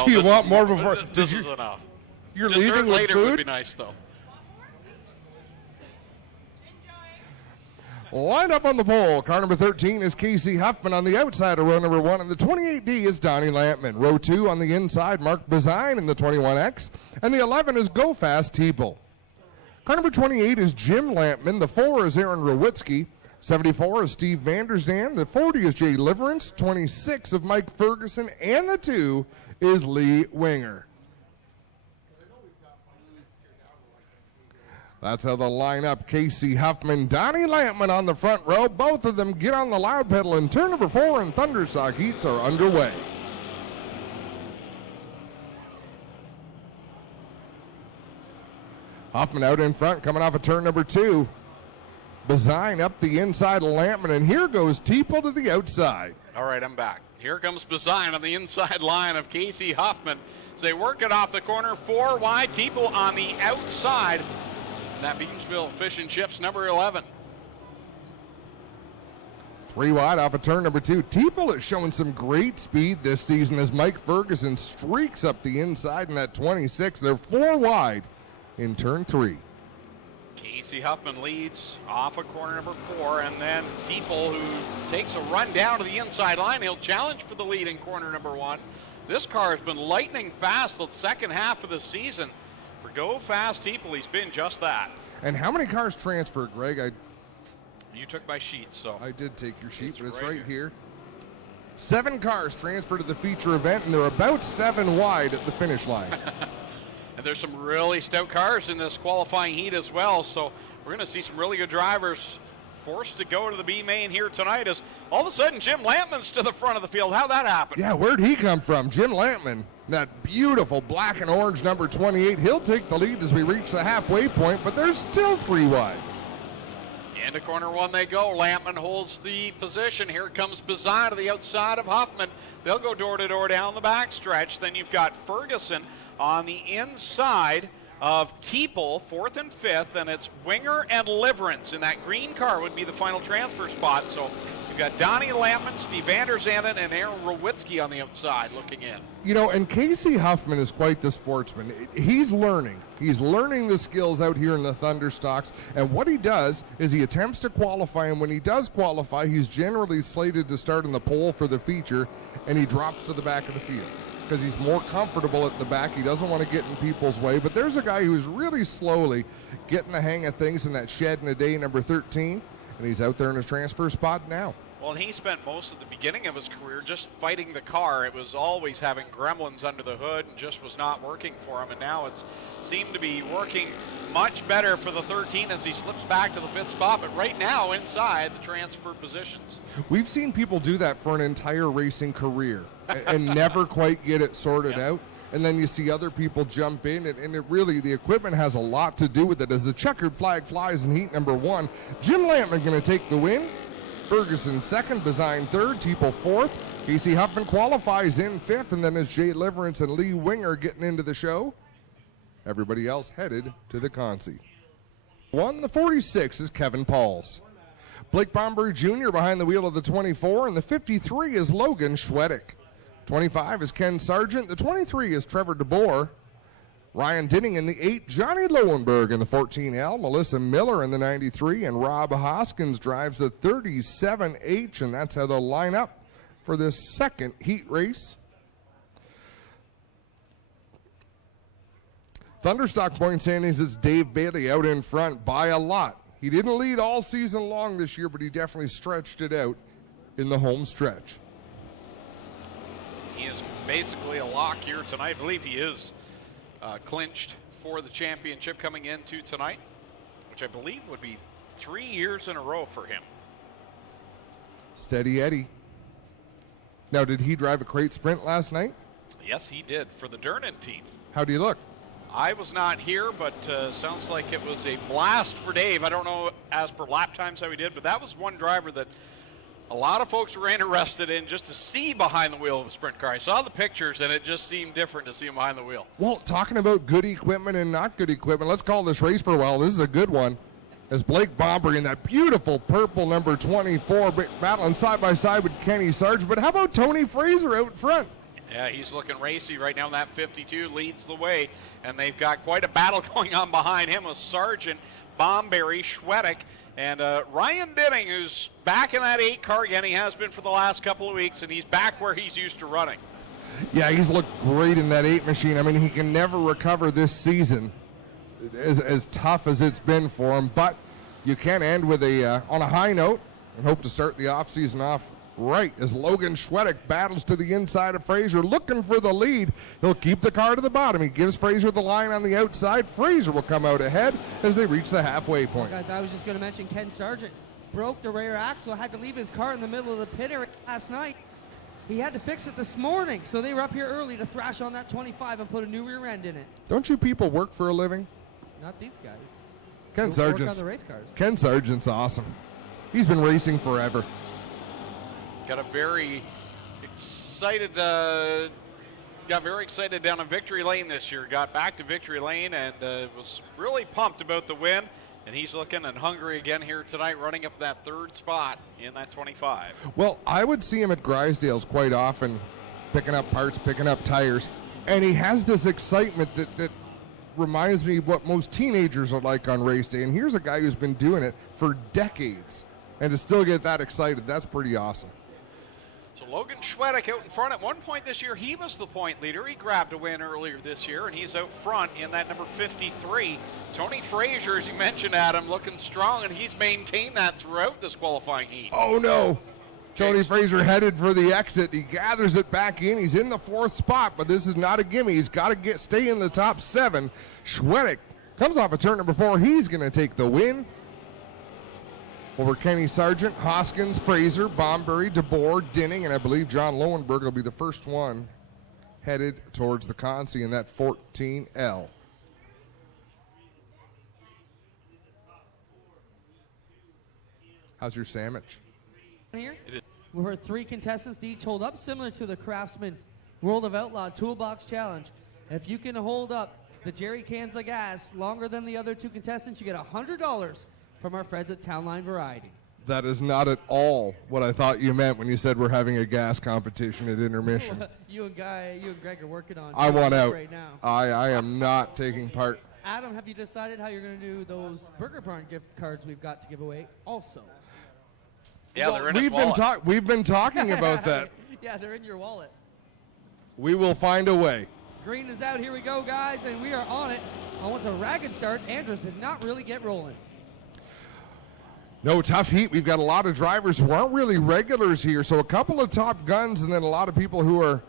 No, Do you want more before? This is enough. You're Dessert leaving with later food? would be nice, though. Lined up on the pole, car number 13 is Casey Huffman on the outside of row number 1, and the 28D is Donnie Lampman. Row 2 on the inside, Mark Bazine in the 21X, and the 11 is Go Fast Teeple. Car number 28 is Jim Lampman, the 4 is Aaron Rowitsky, 74 is Steve Vandersdam, the 40 is Jay Liverance, 26 of Mike Ferguson, and the 2 is Lee Winger. That's how they'll line up. Casey Huffman, Donnie Lampman on the front row. Both of them get on the loud pedal, and turn number 4 and Thunderstock heats are underway. Huffman out in front, coming off of turn number 2. Bazine up the inside of Lampman, and here goes Teeple to the outside. All right, I'm back. Here comes Bazine on the inside line of Casey Huffman. So they work it off the corner, 4 wide. Teeple on the outside. That Beamsville Fish and Chips, number 11. 3 wide off of turn number 2. Teeple is showing some great speed this season as Mike Ferguson streaks up the inside in that 26. They're 4 wide in turn 3. Casey Huffman leads off of corner number 4, and then Teeple, who takes a run down to the inside line. He'll challenge for the lead in corner number 1. This car has been lightning fast the second half of the season. For Go Fast Teeple, he's been just that. And how many cars transferred, Greg? You took my sheet, so. I did take your sheet, but it's right here. 7 cars transferred to the feature event, and they're about 7 wide at the finish line. And there's some really stout cars in this qualifying heat as well, so we're going to see some really good drivers forced to go to the B main here tonight as all of a sudden Jim Lampman's to the front of the field. How'd that happen? Yeah, where'd he come from? Jim Lampman, that beautiful black and orange number 28. He'll take the lead as we reach the halfway point, but there's still 3 wide. Into corner 1 they go. Lampman holds the position. Here comes Bazine to the outside of Huffman. They'll go door to door down the back stretch. Then you've got Ferguson on the inside of Teeple, 4th and 5th, and it's Winger and Liverance. In that green car would be the final transfer spot. So you've got Donnie Lampman, Steve Vandersanden, and Aaron Rowitsky on the outside looking in. You know, and Casey Huffman is quite the sportsman. He's learning. He's learning the skills out here in the Thunderstocks, and what he does is he attempts to qualify, and when he does qualify, he's generally slated to start in the pole for the feature, and he drops to the back of the field because he's more comfortable at the back. He doesn't want to get in people's way, but there's a guy who's really slowly getting the hang of things in that shed in a day, number 13, and he's out there in his transfer spot now. Well, and he spent most of the beginning of his career just fighting the car. It was always having gremlins under the hood and just was not working for him. And now it's seemed to be working much better for the 13 as he slips back to the 5th spot. But right now, inside the transfer positions. We've seen people do that for an entire racing career and never quite get it sorted out. And then you see other people jump in, and it really, the equipment has a lot to do with it. As the checkered flag flies in heat number 1, Jim Lampman going to take the win. Ferguson 2nd, Bazine 3rd, Teeple 4th. Casey Huffman qualifies in 5th, and then it's Jay Liverance and Lee Winger getting into the show. Everybody else headed to the Consi. The 46 is Kevin Pauls. Blake Bomberg Jr. behind the wheel of the 24, and the 53 is Logan Schwedick. 25 is Ken Sargent. The 23 is Trevor DeBoer. Ryan Dinning in the 8, Johnny Lowenberg in the 14L, Melissa Miller in the 93, and Rob Hoskins drives the 37H, and that's how they'll line up for this second heat race. Thunderstock point standings, it's Dave Bailey out in front by a lot. He didn't lead all season long this year, but he definitely stretched it out in the home stretch. He is basically a lock here tonight. I believe he is clinched for the championship coming into tonight, which I believe would be 3 years in a row for him. Steady Eddie. Now, did he drive a crate sprint last night? Yes, he did for the Durnan team. How do you look? I was not here, but sounds like it was a blast for Dave. I don't know as per lap times how he did, but that was one driver that a lot of folks were interested in just to see behind the wheel of a sprint car. I saw the pictures, and it just seemed different to see him behind the wheel. Well, talking about good equipment and not good equipment, let's call this race for a while. This is a good one. As Blake Bomberg in that beautiful purple number 24 battling side by side with Kenny Sarge. But how about Tony Fraser out front? Yeah, he's looking racy right now. That 52 leads the way, and they've got quite a battle going on behind him with Sargent, Bomberry, Schwedick, and Ryan Dinning, who's back in that 8 car again. He has been for the last couple of weeks, and he's back where he's used to running. Yeah, he's looked great in that 8 machine. I mean, he can never recover this season, as tough as it's been for him, but you can end with on a high note and hope to start the offseason off right as Logan Schwedick battles to the inside of Fraser, looking for the lead. He'll keep the car to the bottom. He gives Fraser the line on the outside. Fraser will come out ahead as they reach the halfway point. Guys, I was just going to mention Ken Sargent broke the rear axle, had to leave his car in the middle of the pit area last night. He had to fix it this morning, so they were up here early to thrash on that 25 and put a new rear end in it. Don't you people work for a living? Not these guys. Ken Work on Sargent's the race cars. Ken Sargent's awesome. He's been racing forever. Got very excited down in Victory Lane this year. Got back to Victory Lane and was really pumped about the win. And he's looking and hungry again here tonight, running up that 3rd spot in that 25. Well, I would see him at Grisdale's quite often, picking up parts, picking up tires. And he has this excitement that reminds me of what most teenagers are like on race day. And here's a guy who's been doing it for decades. And to still get that excited, that's pretty awesome. So Logan Schwedick out in front. At one point this year, he was the point leader. He grabbed a win earlier this year, and he's out front in that number 53. Tony Fraser, as you mentioned, Adam, looking strong, and he's maintained that throughout this qualifying heat. Oh, no. Tony Fraser headed for the exit. He gathers it back in. He's in the 4th spot, but this is not a gimme. He's got to stay in the top 7. Schwedick comes off of turn number 4. He's going to take the win over Kenny Sargent, Hoskins, Fraser, Bomberry, DeBoer, Dinning, and I believe John Lowenberg will be the first one headed towards the Consi in that 14L. How's your sandwich? Here, we've heard 3 contestants each hold up, similar to the Craftsman World of Outlaw Toolbox Challenge. If you can hold up the jerry cans of gas longer than the other 2 contestants, you get $100 from our friends at Townline Variety. That is not at all what I thought you meant when you said we're having a gas competition at intermission. You and Greg are working on. I want out right now. I am not taking part. Adam, have you decided how you're going to do those Burger Barn gift cards we've got to give away also? Yeah, well, they're in his wallet. We've been talking about that. Yeah, they're in your wallet. We will find a way. Green is out. Here we go, guys, and we are on it. I want a ragged start. Andrews did not really get rolling. No, tough heat. We've got a lot of drivers who aren't really regulars here, so a couple of top guns and then a lot of people who are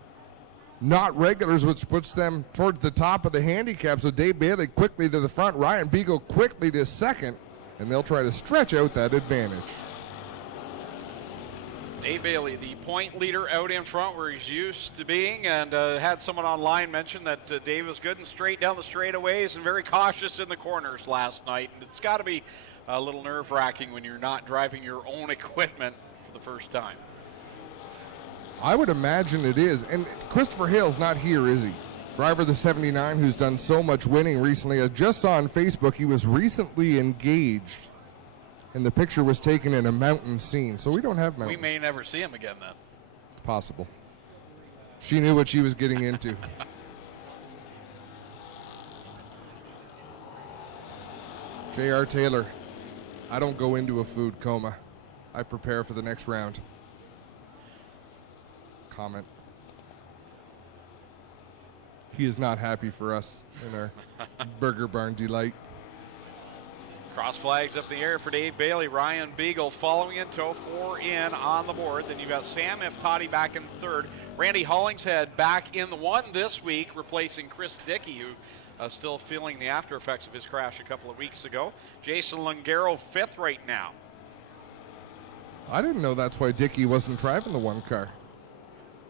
not regulars, which puts them towards the top of the handicap. So Dave Bailey quickly to the front, Ryan Beagle quickly to second, and they'll try to stretch out that advantage. Dave Bailey, the point leader out in front where he's used to being, and had someone online mention that Dave was good and straight down the straightaways and very cautious in the corners last night. And it's got to be a little nerve-wracking when you're not driving your own equipment for the first time. I would imagine it is. And Christopher Hale's not here, is he? Driver of the 79 who's done so much winning recently. I just saw on Facebook he was recently engaged. And the picture was taken in a mountain scene. So we don't have mountains. We may never see him again then. Possible. She knew what she was getting into. J.R. Taylor, I don't go into a food coma. I prepare for the next round. Comment. He is not happy for us in our Burger Barn delight. Cross flags up in the air for Dave Bailey. Ryan Beagle following in tow, 4 in on the board. Then you've got Sam Iftati back in 3rd. Randy Hollingshead back in the 1 this week, replacing Chris Dickey, who still feeling the after effects of his crash a couple of weeks ago. Jason Lungaro 5th right now. I didn't know that's why Dickey wasn't driving the 1 car.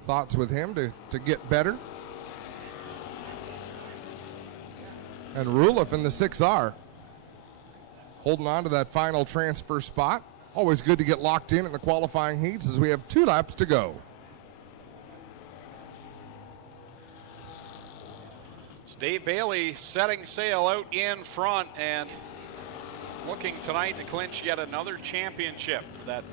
Thoughts with him to get better? And Ruliff in the 6R. Holding on to that final transfer spot. Always good to get locked in the qualifying heats as we have 2 laps to go. So Dave Bailey setting sail out in front and looking tonight to clinch yet another championship for that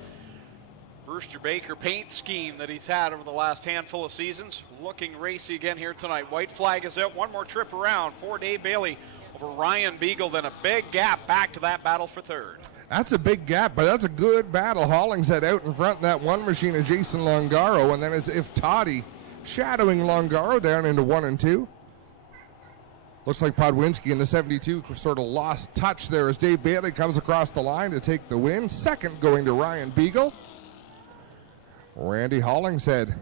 Brewster Baker paint scheme that he's had over the last handful of seasons. Looking racy again here tonight. White flag is out. One more trip around for Dave Bailey over Ryan Beagle. Then a big gap back to that battle for third. That's a big gap, but that's a good battle. Hollingshead out in front. That one machine is Jason Longaro, and then it's If Toddy shadowing Longaro down into 1 and 2. Looks like Podwinski in the 72 sort of lost touch there as Dave Bailey comes across the line to take the win. Second going to Ryan Beagle. Randy Hollingshead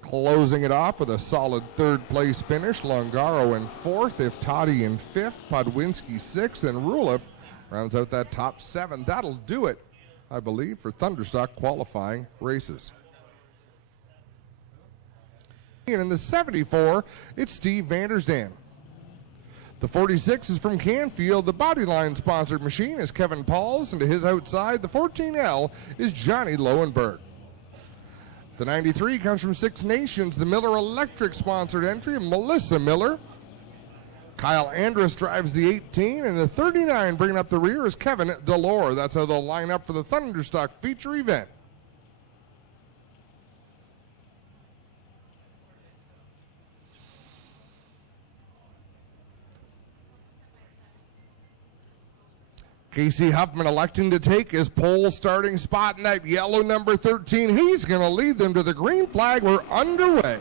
closing it off with a solid third place finish. Longaro in fourth, If Toddy in fifth, Podwinski sixth, and Rulev rounds out that top 7. That'll do it, I believe, for Thunderstock qualifying races. And in the 74, it's Steve Vandersdam. The 46 is from Canfield. The Bodyline sponsored machine is Kevin Pauls, and to his outside, the 14L is Johnny Lowenberg. The 93 comes from Six Nations, the Miller Electric sponsored entry of Melissa Miller. Kyle Andrus drives the 18, and the 39 bringing up the rear is Kevin Delore. That's how they'll line up for the Thunderstock feature event. Casey Huffman electing to take his pole starting spot in that yellow number 13. He's going to lead them to the green flag. We're underway.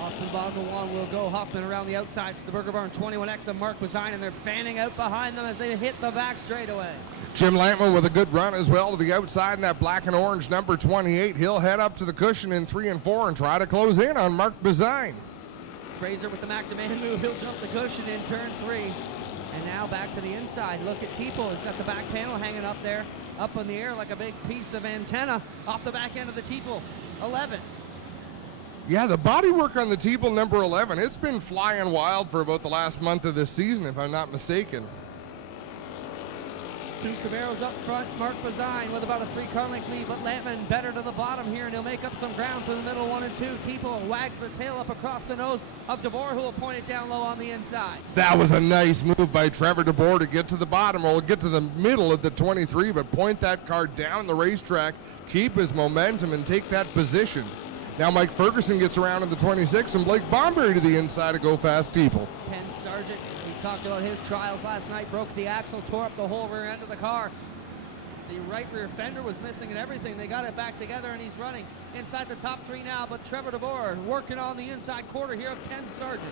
Off to the bottom of one will go Huffman around the outside. It's the Burger Barn 21X of Mark Bazine, and they're fanning out behind them as they hit the back straightaway. Jim Lampman with a good run as well to the outside in that black and orange number 28. He'll head up to the cushion in 3 and 4 and try to close in on Mark Bazine. Fraser with the McDeman move. He'll jump the cushion in turn 3. And now back to the inside. Look at Teeple. He's got the back panel hanging up there, up in the air like a big piece of antenna off the back end of the Teeple. 11. Yeah, the bodywork on the Teeple number 11, it's been flying wild for about the last month of this season, if I'm not mistaken. 2 Camaros up front. Mark Bazine with about a 3-car length lead, but Lampman better to the bottom here, and he'll make up some ground for the middle 1 and 2. Teeple wags the tail up across the nose of DeBoer, who will point it down low on the inside. That was a nice move by Trevor DeBoer to get to the bottom, or get to the middle of the 23, but point that car down the racetrack, keep his momentum, and take that position. Now Mike Ferguson gets around in the 26, and Blake Bomberry to the inside to go fast Teeple. Ken Sargent, we talked about his trials last night, broke the axle, tore up the whole rear end of the car. The right rear fender was missing and everything. They got it back together, and he's running inside the top 3 now, but Trevor DeBoer working on the inside quarter here of Ken Sargent.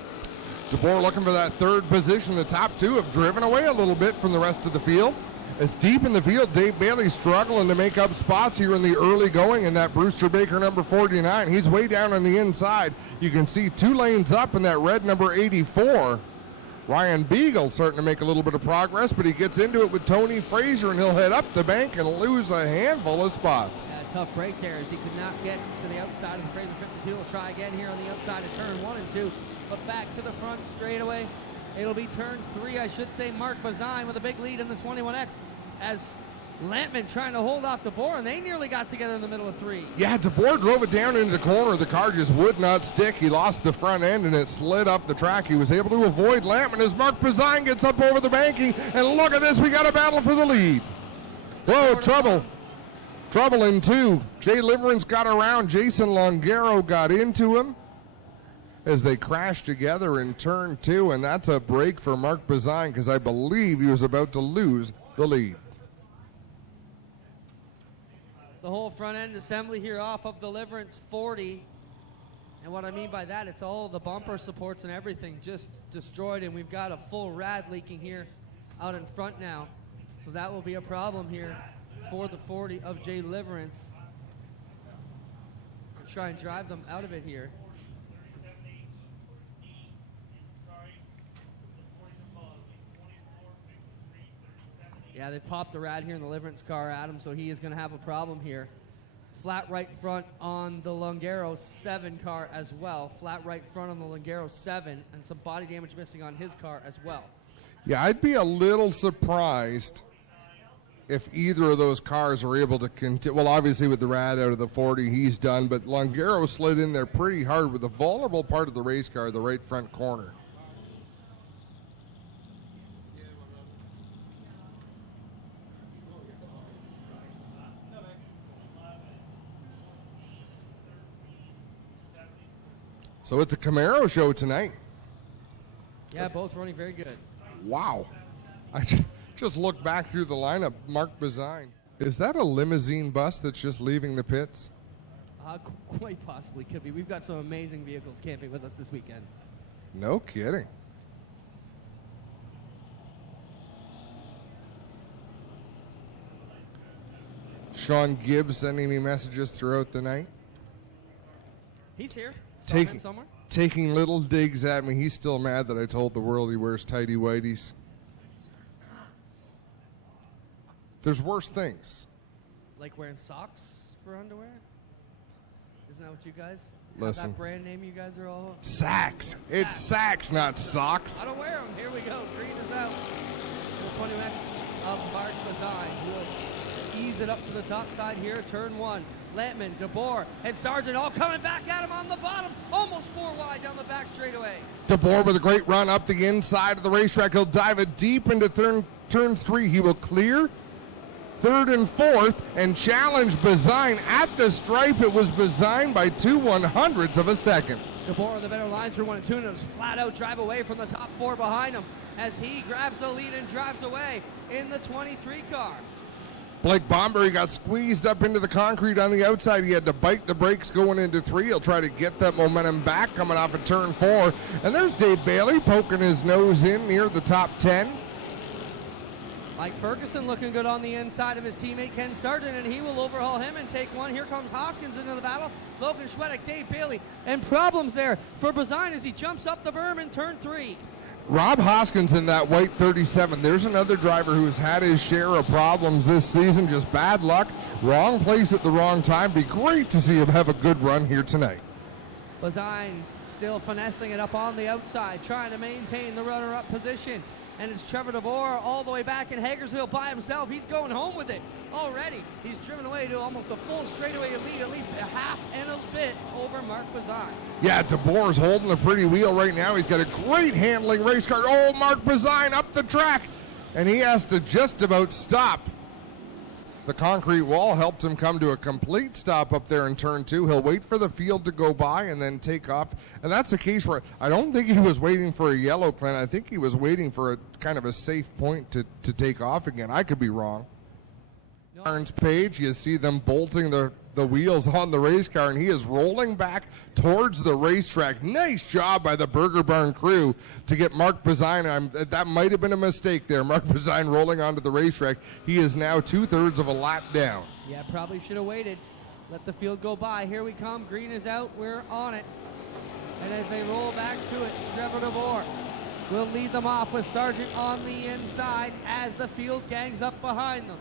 DeBoer looking for that third position. The top 2 have driven away a little bit from the rest of the field. It's deep in the field. Dave Bailey struggling to make up spots here in the early going in that Brewster Baker number 49. He's way down on the inside. You can see 2 lanes up in that red number 84. Ryan Beagle starting to make a little bit of progress, but he gets into it with Tony Fraser, and he'll head up the bank and lose a handful of spots. Yeah, tough break there as he could not get to the outside of the Fraser 52. Will try again here on the outside of turn 1 and 2, but back to the front straightaway. It'll be turn 3, I should say. Mark Bazine with a big lead in the 21X as Lampman trying to hold off DeBoer, and they nearly got together in the middle of 3. Yeah, DeBoer drove it down into the corner. The car just would not stick. He lost the front end, and it slid up the track. He was able to avoid Lampman as Mark Bazine gets up over the banking. And look at this, we got a battle for the lead. Whoa, trouble. Trouble in 2. Jay Liverance got around. Jason Longaro got into him as they crashed together in turn 2, and that's a break for Mark Bazine because I believe he was about to lose the lead. The whole front end assembly here off of the Liverance 40. And what I mean by that, it's all the bumper supports and everything just destroyed, and we've got a full rad leaking here out in front now. So that will be a problem here for the 40 of Jay Liverance. We'll try and drive them out of it here. Yeah, they popped the rad here in the Liverance car, Adam, so he is going to have a problem here. Flat right front on the Longaro 7 car as well. Flat right front on the Longaro 7, and some body damage missing on his car as well. Yeah, I'd be a little surprised if either of those cars are able to continue. Well, obviously with the rad out of the 40, he's done, but Longaro slid in there pretty hard with the vulnerable part of the race car, the right front corner. So it's a Camaro show tonight. Yeah, both running very good. Wow. I just looked back through the lineup. Mark Bazine. Is that a limousine bus that's just leaving the pits? Quite possibly could be. We've got some amazing vehicles camping with us this weekend. No kidding. Sean Gibbs sending me messages throughout the night. He's here. Saw him somewhere. Taking little digs at me. He's still mad that I told the world he wears tighty whities. There's worse things. Like wearing socks for underwear? Isn't that what you guys... Listen. That brand name you guys are all... Sacks. It's sacks, not socks. I don't wear them. Here we go. Green is out. The 20X of Mark Bazine will ease it up to the top side here. Turn 1. Lampman, DeBoer, and Sargent all coming back at him on the bottom. Almost 4 wide down the back straightaway. DeBoer with a great run up the inside of the racetrack. He'll dive it deep into turn 3. He will clear 3rd and 4th and challenge Bazine at the stripe. It was Bazine by 2/100ths of a second. DeBoer with a better line through 1 and 2, and it was flat out drive away from the top 4 behind him as he grabs the lead and drives away in the 23 car. Blake Bomberry got squeezed up into the concrete on the outside. He had to bite the brakes going into 3. He'll try to get that momentum back coming off of turn 4. And there's Dave Bailey poking his nose in near the top 10. Mike Ferguson looking good on the inside of his teammate Ken Sargent, and he will overhaul him and take 1. Here comes Hoskins into the battle. Logan Schwedek, Dave Bailey, and problems there for Bazine as he jumps up the berm in turn 3. Rob Hoskins in that white 37. There's another driver who has had his share of problems this season. Just bad luck. Wrong place at the wrong time. Be great to see him have a good run here tonight. Bazine still finessing it up on the outside, trying to maintain the runner-up position. And it's Trevor DeBoer all the way back in Hagersville by himself. He's going home with it already. He's driven away to almost a full straightaway lead, at least a half and a bit over Mark Bazine. Yeah, DeBoer's holding a pretty wheel right now. He's got a great handling race car. Oh, Mark Bazine up the track. And he has to just about stop. The concrete wall helped him come to a complete stop up there in turn 2. He'll wait for the field to go by and then take off. And that's a case where I don't think he was waiting for a yellow, Clint. I think he was waiting for a kind of a safe point to take off again. I could be wrong. Barnes Page, you see them bolting the wheels on the race car, and he is rolling back towards the racetrack. Nice job by the Burger Barn crew to get Mark Bazine. That might have been a mistake there. Mark Bazine rolling onto the racetrack. He is now 2/3 of a lap down. Yeah, probably should have waited. Let the field go by. Here we come. Green is out. We're on it. And as they roll back to it, Trevor DeBoer will lead them off with Sargent on the inside as the field gangs up behind them.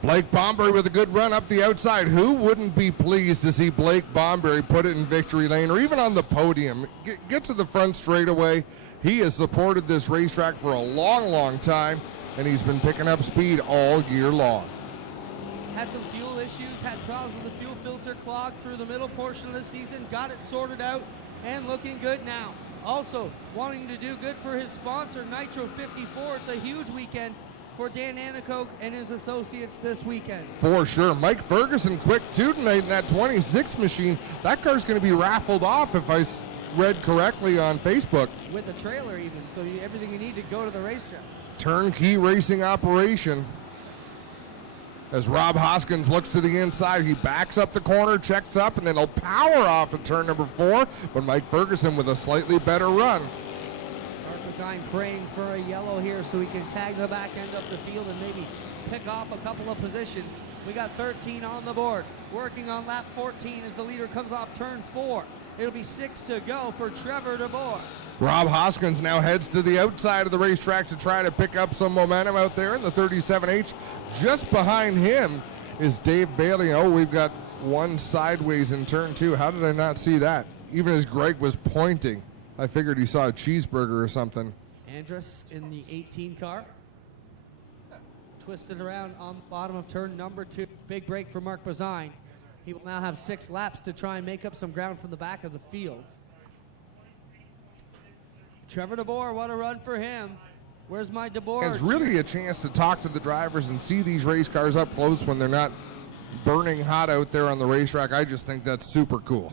Blake Bomberry with a good run up the outside. Who wouldn't be pleased to see Blake Bomberry put it in victory lane or even on the podium? Get to the front straightaway. He has supported this racetrack for a long, long time, and he's been picking up speed all year long. Had some fuel issues, had problems with the fuel filter clogged through the middle portion of the season, got it sorted out, and looking good now. Also, wanting to do good for his sponsor, Nitro 54. It's a huge weekend for Dan Anacoke and his associates this weekend. For sure. Mike Ferguson quick too tonight in that 26 machine. That car's going to be raffled off if I read correctly on Facebook. With the trailer even, so everything you need to go to the racetrack. Turnkey racing operation. As Rob Hoskins looks to the inside, he backs up the corner, checks up, and then he'll power off at turn number 4. But Mike Ferguson with a slightly better run. Bazine praying for a yellow here so he can tag the back end of the field and maybe pick off a couple of positions. We got 13 on the board, working on lap 14 as the leader comes off turn 4. It'll be 6 to go for Trevor DeBoer. Rob Hoskins now heads to the outside of the racetrack to try to pick up some momentum out there in the 37H. Just behind him is Dave Bailey. Oh, we've got one sideways in turn 2. How did I not see that? Even as Greg was pointing, I figured he saw a cheeseburger or something. Andrus in the 18 car. Twisted around on the bottom of turn number 2. Big break for Mark Bazine. He will now have 6 laps to try and make up some ground from the back of the field. Trevor DeBoer, what a run for him. Where's my DeBoer? It's really a chance to talk to the drivers and see these race cars up close when they're not burning hot out there on the racetrack. I just think that's super cool.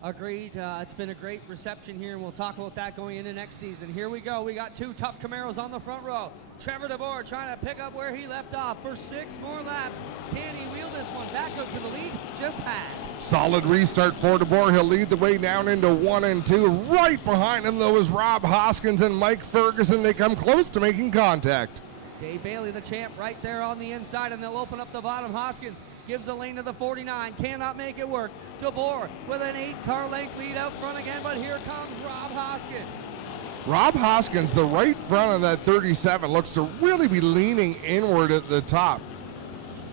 Agreed. It's been a great reception here, and we'll talk about that going into next season. Here we go. We got two tough Camaros on the front row. Trevor DeBoer trying to pick up where he left off for 6 more laps. Can he wheel this one back up to the lead? Just had. Solid restart for DeBoer. He'll lead the way down into 1 and 2. Right behind him, though, is Rob Hoskins and Mike Ferguson. They come close to making contact. Dave Bailey, the champ, right there on the inside, and they'll open up the bottom. Hoskins gives the lane to the 49, cannot make it work. DeBoer with an 8-car length lead out front again, but here comes Rob Hoskins. Rob Hoskins, the right front of that 37, looks to really be leaning inward at the top.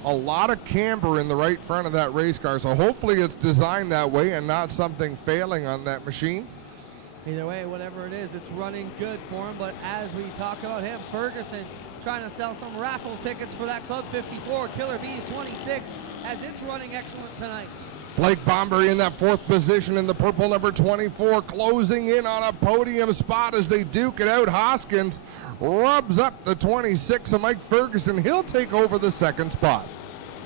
A lot of camber in the right front of that race car, so hopefully it's designed that way and not something failing on that machine. Either way, whatever it is, it's running good for him, but as we talk about him, Ferguson trying to sell some raffle tickets for that Club 54 Killer Bees 26 as it's running excellent tonight. Blake Bomberry in that 4th position in the purple number 24, closing in on a podium spot as they duke it out. Hoskins rubs up the 26 of Mike Ferguson. He'll take over the 2nd spot.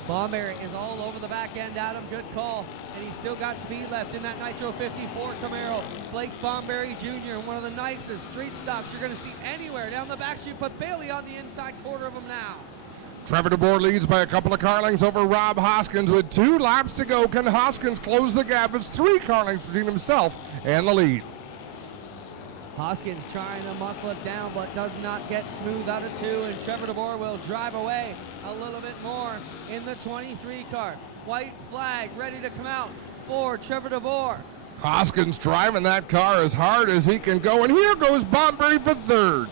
Bomberry is all over the back end, Adam. Good call. And he's still got speed left in that Nitro 54 Camaro. Blake Bomberry Jr., one of the nicest street stocks you're going to see anywhere down the back street, but Bailey on the inside quarter of him now. Trevor DeBoer leads by a couple of car lengths over Rob Hoskins with 2 laps to go. Can Hoskins close the gap? It's 3 car lengths between himself and the lead. Hoskins trying to muscle it down, but does not get smooth out of 2, and Trevor DeBoer will drive away a little bit more in the 23 car. White flag ready to come out for Trevor DeBoer. Hoskins driving that car as hard as he can go, and here goes Bomberry for 3rd.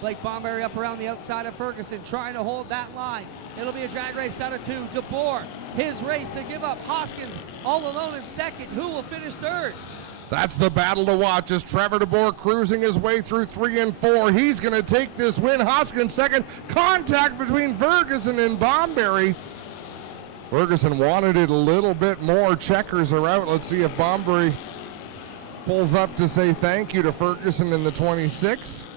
Blake Bomberry up around the outside of Ferguson, trying to hold that line. It'll be a drag race out of 2. DeBoer, his race to give up. Hoskins all alone in 2nd. Who will finish 3rd? That's the battle to watch as Trevor DeBoer cruising his way through 3 and 4. He's going to take this win. Hoskins 2nd. Contact between Ferguson and Bomberry. Ferguson wanted it a little bit more. Checkers are out. Let's see if Bomberry pulls up to say thank you to Ferguson in the 26.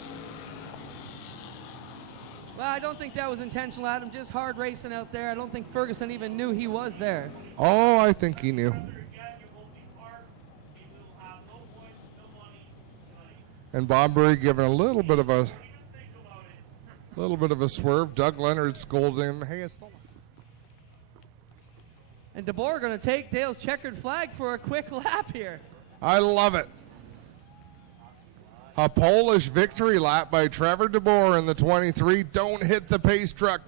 Well, I don't think that was intentional, Adam. Just hard racing out there. I don't think Ferguson even knew he was there. Oh, I think he knew. And Bomberry giving a little bit of a swerve. Doug Leonard scolding him. Hey, it's the... And DeBoer going to take Dale's checkered flag for a quick lap here. I love it. A Polish victory lap by Trevor DeBoer in the 23. Don't hit the pace truck.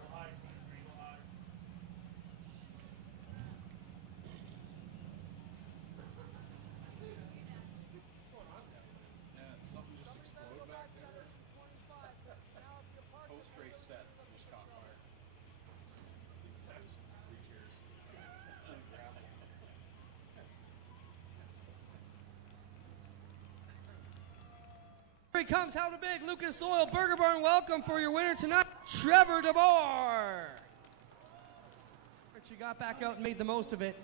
Here he comes, how to big, Lucas Oil, Burger Barn, welcome for your winner tonight, Trevor DeBoer. You got back out and made the most of it.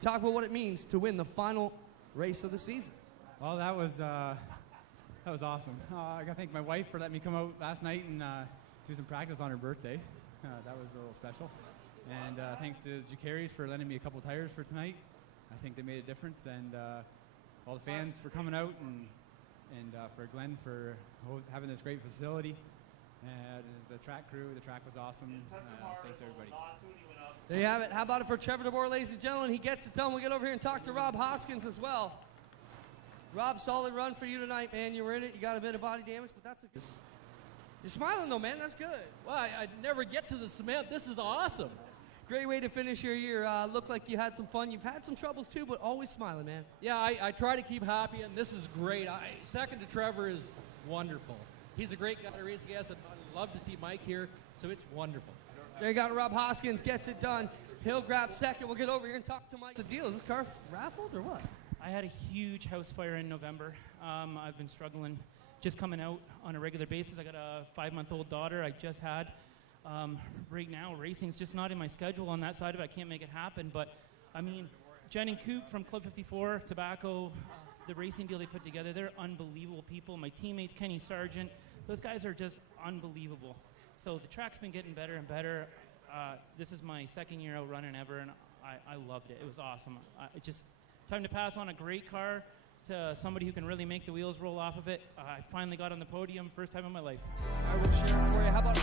Talk about what it means to win the final race of the season. Well, that was awesome. I got to thank my wife for letting me come out last night and do some practice on her birthday. That was a little special. And thanks to Jucaries for lending me a couple tires for tonight. I think they made a difference. And all the fans for coming out and for Glenn for having this great facility. The track crew, the track was awesome. Thanks, everybody. There you have it. How about it for Trevor DeBoer, ladies and gentlemen? He gets it done. We'll get over here and talk to Rob Hoskins as well. Rob, solid run for you tonight, man. You were in it. You got a bit of body damage, but that's a... You're smiling, though, man. That's good. Well, I never get to the cement. This is awesome. Great way to finish your year. Looked like you had some fun. You've had some troubles, too, but always smiling, man. Yeah, I try to keep happy, and this is great. Second to Trevor is wonderful. He's a great guy to race against, and I'd love to see Mike here, so it's wonderful. There you got Rob Hoskins, gets it done. He'll grab second. We'll get over here and talk to Mike. What's the deal? Is this car raffled or what? I had a huge house fire in November. I've been struggling just coming out on a regular basis. I got a 5-month-old daughter I just had. Right now, racing's just not in my schedule on that side of it. I can't make it happen. But, I mean, Jen and Coop from Club 54, Tobacco, the racing deal they put together, they're unbelievable people. My teammates, Kenny Sargent, those guys are just unbelievable. So the track's been getting better and better. This is my second year out running ever, and I loved it. It was awesome. time to pass on a great car to somebody who can really make the wheels roll off of it. I finally got on the podium, first time in my life. I will share it for you. How about